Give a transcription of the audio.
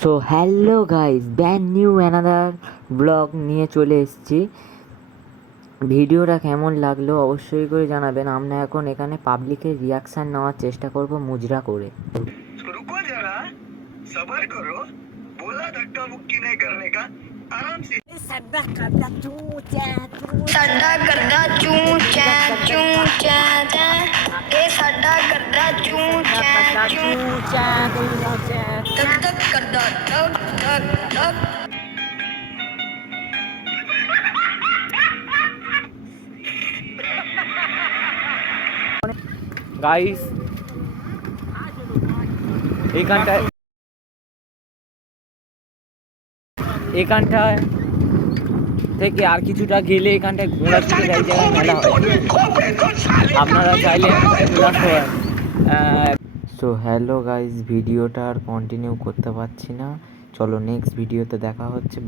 So hello guys, brand new another blog নিয়ে চলে এসেছি। ভিডিওটা কেমন লাগলো অবশ্যই করে জানাবেন। আমরা এখন এখানে পাবলিকের রিয়াকশান নেওয়ার চেষ্টা করব মুজরা করে। रुको जरा सबर करो बोला धक्का मुक्की नहीं करने का आराम से ਸਾਡਾ ਕਰਦਾ ਚੂੰ ਚੈ ਇਹ ਸਾਡਾ ਕਰਦਾ ਚੂੰ ਚੈ ਤੱਕ ਤੱਕ ਕਰਦਾ ਟਕ ਟਕ ਟਕ গাইস এখানটায় থেকে আর কিছুটা গেলে এখানটায় ঘোড়া ছুটে যাই জায়গায় মেলা হয়, আপনারা চাইলে সো হ্যালো গাইস, ভিডিওটা আর কন্টিনিউ করতে পারছি না। চলো নেক্সট ভিডিওতে দেখা হচ্ছে।